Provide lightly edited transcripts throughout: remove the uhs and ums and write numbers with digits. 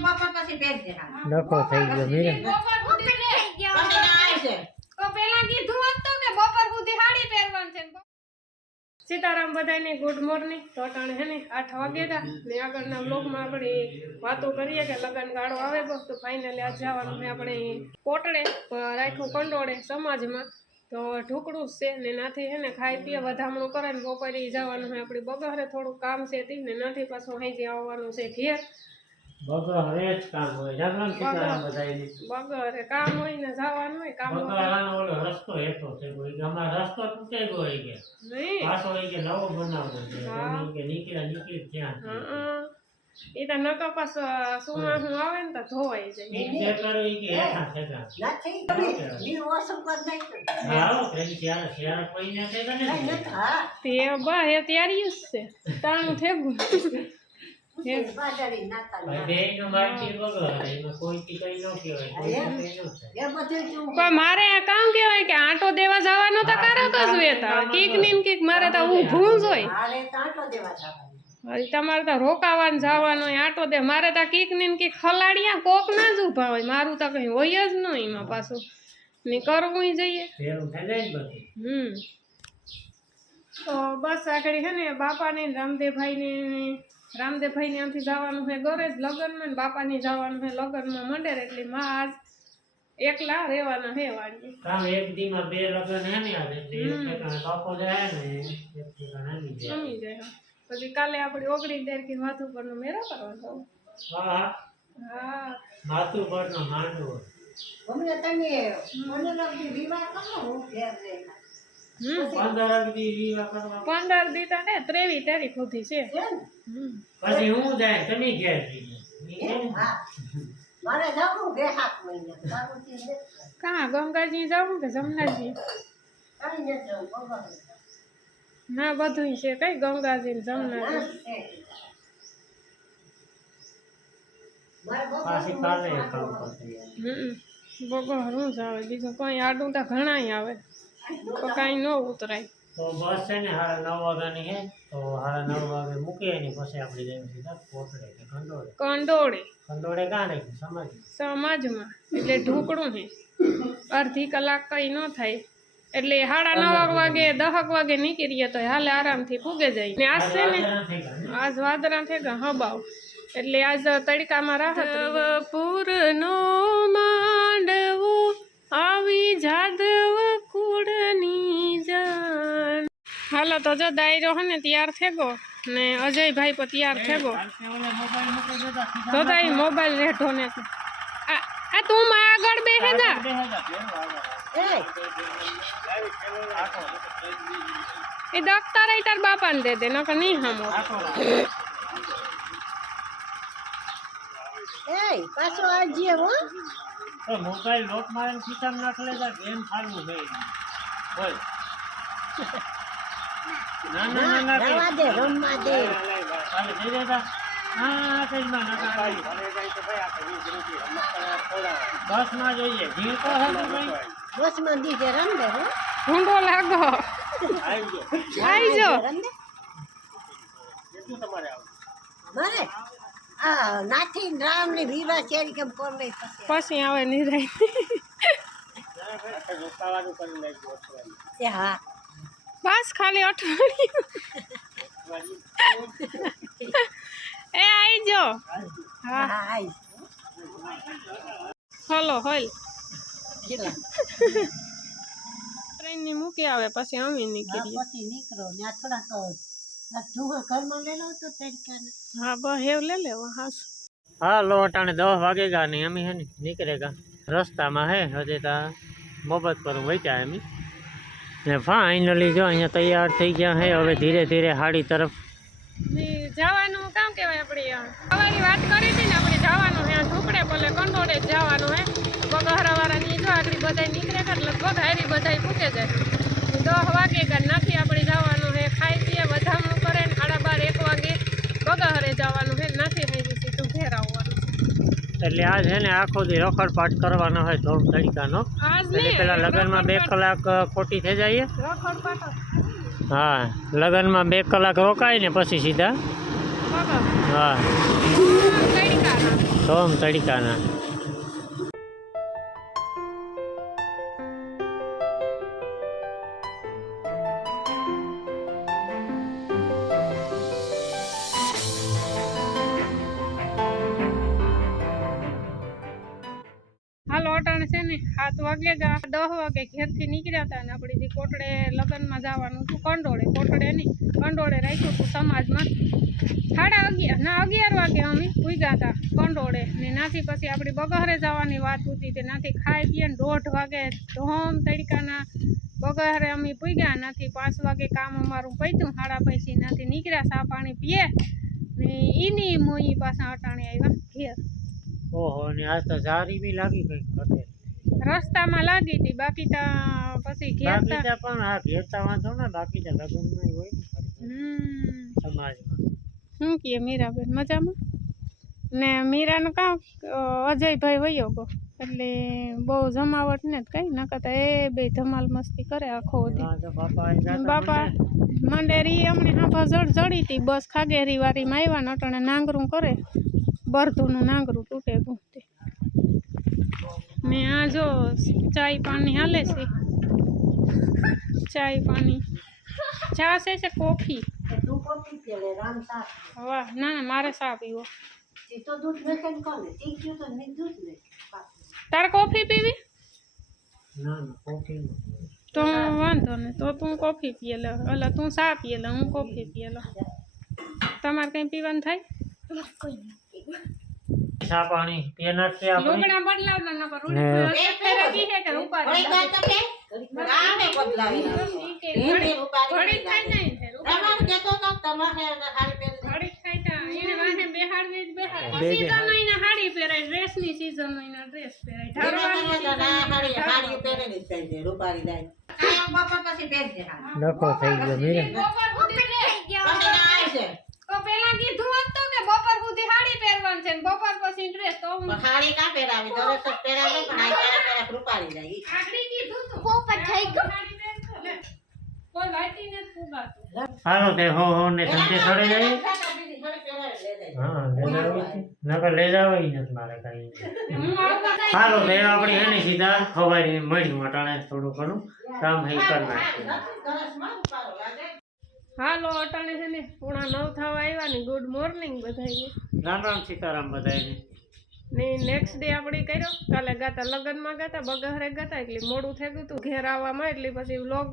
ડખો થઈ ગયો મીરા સીતારામ બધાને ગુડ મોર્નિંગ તો અટાણે હે ને 8 વાગ્યા ને આગળના બ્લોગમાં આપણે વાતો કરીએ કે લગન ગાળો આવે તો ફાઇનલી આજ જવાનું છે આપણે કોટડે રાખ્યું કંડોળે સમાજમાં તો ઢુકડું જ છે ને નાથી હે ને ખાઈ પીએ વધામણું કરે ને બપોરે જવાનું છે આપણી બગહરે થોડું કામ છે તે ને નાથી પાછું અહીંથી આવવાનું છે ઘેર બગહરે જ કામ હોય જાગરણ સીતારામ બધાયની બગહરે કામ હોય ને જવાનું હોય કામ બગહરાનો ઓલો રસ્તો હેતો છે કોઈ ગામમાં રસ્તો તૂટે ગયો હોય કે નહીં પાછો હોય કે નવો બનાવવો છે જમીન કે નીકળી ત્યાં એ તો નકા પાસ સુમા હું આવે ને તો ધોવાઈ જાય ઈ જે કરો ઈ કે હેઠા ઠેકા નથી ઈ ઓસમ કર નાખ્યો હાલો ત્રણ ચાર કોઈને છે કે ને તે બા એ તૈયારી જ છે તાણું થેગું બાજારી નાતા ભાઈ બેયનો માટી બગહરે એમાં કોઈ થી કઈ ન કહેવાય કોઈ કઈ ન થાય એ બધું તું પણ મારે આ કામ કેવાય કે આંટો દેવા જવાનો તો કારક જ વેતા કીક ને કીક મારે તો ઊભું જ હોય હારે તાંટો દેવા જવાનું હજી તમારે તો રોકાવાનું જવાનું હોય આંટો દે મારે તો કીક ને કીક ખલાડિયા કોક ના જ ઊભા હોય મારું તો કઈ હોય જ નહીં એમાં પાછું ને કરવું જઈએ ફેરું થઈ જાય ને બધું તો બસ આગળ હે ને બાપાને રામદેવભાઈને ત્યાંથી જવાનું છે ગરેજ લગ્નમાં ને બાપાની જવાનું છે લગ્નમાં મંડેર એટલે માં આજ એકલા રહેવાના હે વાડીએ કામ એક દીમાં બે લગન હે ને આવે એટલે એક ઠેકાણે બાપો જાય ને એક ઠેકાણે આવી જાય જમી જાય પછી કાલે આપણે ઓગળી દેરકી માથું પરનો મેળો કરવા જવું હા હા માથું પરનો માંડવો અમને તમે મને લાગી વિવાહ કરો હું ઘેર રે 15 દી વિવાહ કરવા 15 દીતા ને 23 તારીખ સુધી છે પછી હું જાય તમે ઘેર જઈએ હા મારે જાવું બે હાથ મહિના તારું થી ને કાં ગંગાજી જવું કે જમનાજી કાઈ ન જાવ બગર ના બધું છે કઈ ગંગાજી ને જમનાજી પાછી કાલે કામ કરશે બગર હું જ આવે બીજું કઈ આડું તો ઘણાય આવે તો કાંઈ ન ઉતરાય તો બસ છે ને 9:30 વાગ્યાની હે તો 9:30 વાગે મૂકી ને પછી આપણે જઈએ સીધા કોટડે કે કંડોળે કાં નાખ્યું સમાજમાં એટલે ઢુકડું છે અડધી કલાક કઈ ન થાય એટલે 9:30 વાગે 10 વાગે નીકળીએ તો હાલે આરામથી પૂગે જાય ને આજ છે ને આજ વાદળા થેગા હબાવ એટલે આજ તડકામાં રાહત પૂરનો માંડવો આવી જાદવ કુળની જાન હાલો તો જો દાયરો હે ને તૈયાર થેગો ને અજયભાઈ પણ તૈયાર થેગો તો તાઈ મોબાઈલ રેઠો ને આ તું માં આગળ બેહે જા એ દફતર આઈ તાર બાપાને દે દે નકર નહીં હમો એ પાછો આજીએ હો તો મોબાઈલ લોક મારીને ખીચામ નાખ લેતા ગેમ ચાલુ છે બોલ ના રવા દે રમવા દે કાલે જઈ દેતા હા કઈ માં ના કાઈ બસ માં જઈએ ભીડ તો હે ભાઈ બસ માં દીજે રમ દે હો ઊંડો લાગો આઈજો રમ દે કેટલું તમારે આવે મારે આ નાથી રામ ને વિવાહ શેરી કેમ કોર લઈ પછી આવે નિરાય રોકાવાનું કરી નાખ્યું એ હા બસ ખાલી અઠવાડિયું એ આઈજો હા હા આઈ હલો હોલ ટ્રેન ની મૂકી આવે પછી અમે નીકળીએ પછી નીકળો ત્યાં થોડાક ધુઆ ઘરમાં લેલો તો તડકાને હા બસ હેવ લે લેવા હાસ હા લો અટાણે 10 વાગેગા ને અમે હે ને નીકળેગા રસ્તામાં હે હજે તા મોબત પર વચ્યા અમે ને ફાઇનલી જો અહીંયા તૈયાર થઈ ગયા હે હવે ધીરે ધીરે હાડી તરફ જવાનું કામ કહેવાય આપણે સવારની વાત કરી હતી ને આપણે જવાનું હે ઢુકડે ભલે કંડોળે જ જવાનું હે બગહરાવાળાની જો આગળ બધા નીકળે કર લગભગ હારી બધા પૂકે જાય 10 વાગેગા નથી આપણે જવાનું હે ખાઈ પીએ વધામણું કરે ને 12:30 1 વાગે બગહરે જવાનું હે નથી થઈ સીધું ઘેર આવવાનું એટલે આજ હે ને આખો દી રખડપાટ કરવાનો હોય ધોમ તડકાનો એટલે પેલા લગનમાં 2 કલાક ખોટી થઈ જાય હા લગનમાં 2 કલાક રોકાય ને પછી સીધા હા ધોમ તડકાના. હાલો અટાણે છે ને 7 વાગે 10 વાગે ઘેરથી નીકળ્યા હતા ને આપણી કોટડે લગ્નમાં જવાનું હતું કંડોળે. કોટડે નહીં, કંડોળે રાખ્યું હતું સમાજમાં. 11:30 વાગે અમે પૂગ્યા હતા કંડોળે ને નાથી પછી આપણી બગહરે જવાની વાત હતી તે નાથી ખાઈ પીએ ને 1:30 વાગે ધોમ તડકાના બગહરે અમે પૂગ્યા. નાથી 5 વાગે કામ અમારું પત્યું. 5:30 નાથી નીકળ્યા, ચા પાણી પીએ ને ઈની મોઈ પાછા અટાણે આવ્યા ઘેર. ઓહો, ને આજ તો જારી બી લાગી ગઈ ઘટે. રસ્તામાં લાગી હતી, બાકી તો પછી ઘેર બાકી તો પણ આ ઘેરતા વાંધો ને, બાકી તો લગ્નમાં હોય ને સમાજમાં. શું કહે મીરાબેન મજામાં? ને મીરાનું કામ અજયભાઈ વયો ગયો એટલે બહુ જમાવટ ને કઈ ન કરતા એ બે ધમાલ મસ્તી કરે આખો દી. બાપા મંડેરી અમને હાંભા જડી હતી બસ ખાગેરી વારીમાં આવ્યા ને અટાણે નાંગરું કરે. બરધુનું નાંગરું તૂટે ગુંતે ને આ જો ચાય પાણી હાલે છે. ચાય પાણી ચા છે કોફી? તું કોફી પી લે, રામ સાફ. વાહ, ના ના મારે ચા પીવો. તી તો દૂધ મેકન કોને તી ક્યું તો ની દૂધ લે. તારે કોફી પીવી? ના ના, કોફી તો વાંધો નહીં, તો તું કોફી પીએ લે, એટલે તું ચા પીએ લે, હું કોફી પીએ લે. તમારે કંઈ પીવાનું થાય? ચા પાણી પીએ નથી આપણે. લુગડા બદલાવના ન કરો. એક ફેરે કી હે કે રૂપારી ઘડી વાત તો કે રામે બદલાવી ઘડી થાય નહીં ફેર તમાર કેતો તો તમારે હારી પહેરી ઘડી થાય તા એને વાહે બેહાડવી જ બેહાડ. સીઝન હોય ને હાડી પહેરાય, ડ્રેસ ની સીઝન હોય ને ડ્રેસ પહેરાય. ઢારવાની હારી પહેરેલી છે જે રૂપારી દાઈ આ બાપા પછી પહેરજે હારી ડખો થઈ ગયો મીરા. બપોર સુધી થઈ ગયા પછી આય છે તો પેલા કીધું હતું કે બપોર સુધી હાડી પહેરવાનું છે ને બપોર પછી ડ્રેસ. તો હું હારી કા પહેરાવી દરસ પહેરાવે પણ આ પહેરા રૂપારી દાઈ આગળી કીધું તું બપોર થઈ ગયું. કોઈ વાઈટી ને ફુગાતું. હાલો તે હો ને ધંધે સડે જાય. હા, લઈ જાવી છે. નકર લઈ જાવી નથી મારે કઈ. હું આવતા હાલો તે આપણી હે ને સીધા ખવારી મળ્યું અટાણે થોડું ઘણું કામ હે કરી નાખ્યું. દરસ માં રૂપારો લાગે. હાલો અટાણે છે ને 9:30 થવા આવ્યા ને. ગુડ મોર્નિંગ બધાને. રામ રામ સીતારામ બધાને. ને નેક્સ્ટ ડે આપણે કર્યો કાલે ગાતા લગ્નમાં ગાતા બગહરે ગાતા એટલે મોડું થઈ ગયું હતું ઘેર આવવામાં. એટલે પછી વ્લોગ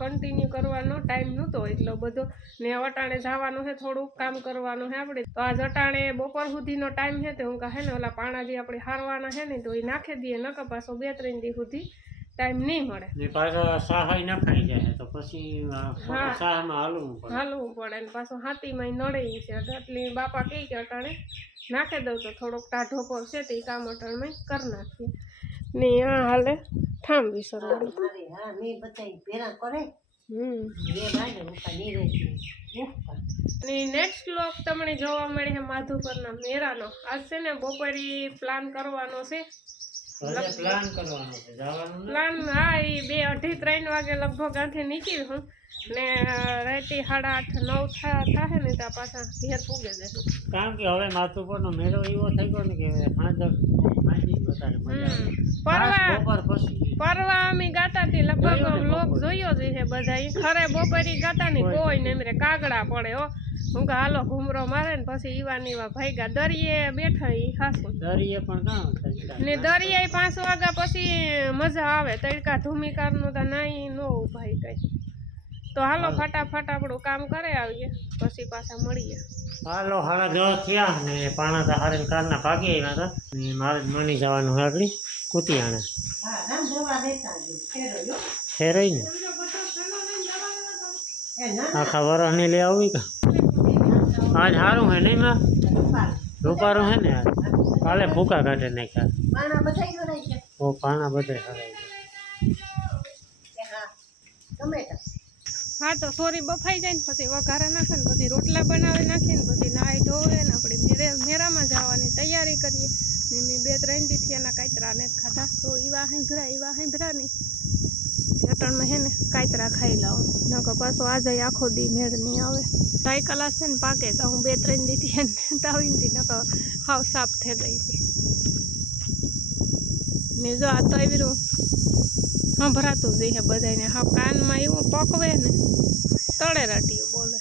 કન્ટિન્યુ કરવાનો ટાઈમ નહોતો એટલો બધો. ને અટાણે જવાનું છે, થોડુંક કામ કરવાનું છે આપણે. તો આજ અટાણે બપોર સુધીનો ટાઈમ છે તો હું કહે ને ઓલા પાણા જે આપણે હારવાના છે ને તો એ નાખી દઈએ, નકર પાછો 2-3 દી સુધી ટાઈમ નહીં મળે. ને પાછા સહાય ન ખાઈ જાય તો પછી સાહમાં હાલવું ને પડે. પાછો હાથીમાં નડે છે એટલે બાપા કહે કે અટાણે નાખી દઉં તો થોડોક ટાઢો પડશે તો એ કામ અટાણમાં કરી નાખીએ. ને આ હાલે ઠામ વિસરવાનું. હા મે બતાઈ પેરા કરે બે ભાઈ રૂપા ની રે ને નેક્સ્ટ વ્લોગ તમને જોવા મળે છે માધુપરના મેળાનો. આજ છે ને બપોરે પ્લાન કરવાનો છે. પ્લાન કરવાનો છે જવાનું. પ્લાન હા એ 2-2:30-3 વાગે લગભગ આથી નીકળી હું ને રાતે 8:30-9 થાય ને ત્યાં પાછા ઘેર પૂગે જશું. કારણ કે હવે માથુપરનો મેળો એવો થઈ ગયો ને કે સાંજે વધારે બપોર પછી પરવા અમે ગાતા હતી લગભગ વ્લોગ જોયો જ છે બધા. ખરે બપોરે ગાતા ને કોઈ ને એમરે કાગડા પડે હો. હું કે હાલો ઘૂમરો મારે ને પછી ઈવા ને ઈવા ભાગ્યા દરિયે બેઠા એ ખાસું. દરિયે પણ કાં ને દરિયાએ 5 વાગ્યા પછી મજા આવે. તડકા ધૂમિકારનું તો નહીં નો ભાઈ કઈ. તો હાલો ફટાફટ આપણું કામ કરે આવીએ પછી પાછા મળીએ. હાલો 10:30 થયા ને પાણા તો હારે કારના ભાગી આવ્યા હતા ને મારે જ મળી જવાનું હોય આગળ કુતિયાણે. હા રામ દવા દેતા જો ફેરો જો ફેરાઈ ને એ ના આખા વરસની લઈ આવી કે આજ સારું હે નહીં માં રૂપારું હે ને આજ. કાલે ભૂકા કાઢે નાખ્યા. પાણા બધાઈ ગયો રહી છે ઓ પાણા બધે હરાઈ કે હા ટમેટા હા તો સોરી બફાઈ જાય ને પછી વઘારે નાખે ને પછી રોટલા બનાવી નાખીએ ને પછી નાહી ધોવે ને આપણે મેરામાં જવાની તૈયારી કરીએ. ને મેં 2-3 દીથી એના કાતરા ને ખાધા તો ઈવા હાંભરા નહીં ચટણમાં હે ને કાતરા ખાઈ લાવું નકર પાછો આજે આખો દી મેળ નહીં આવે સાયકલ હશે ને પાકે તો હું 2-3 દીધી હે ને તાવીનથી નકર હાવ સાફ થઈ ગઈ હતી ને જો આ તો આવ્યું હા ભરાતું જઈએ બધાને હા કાનમાં એવું પકવે ને તળે રાટીયું બોલે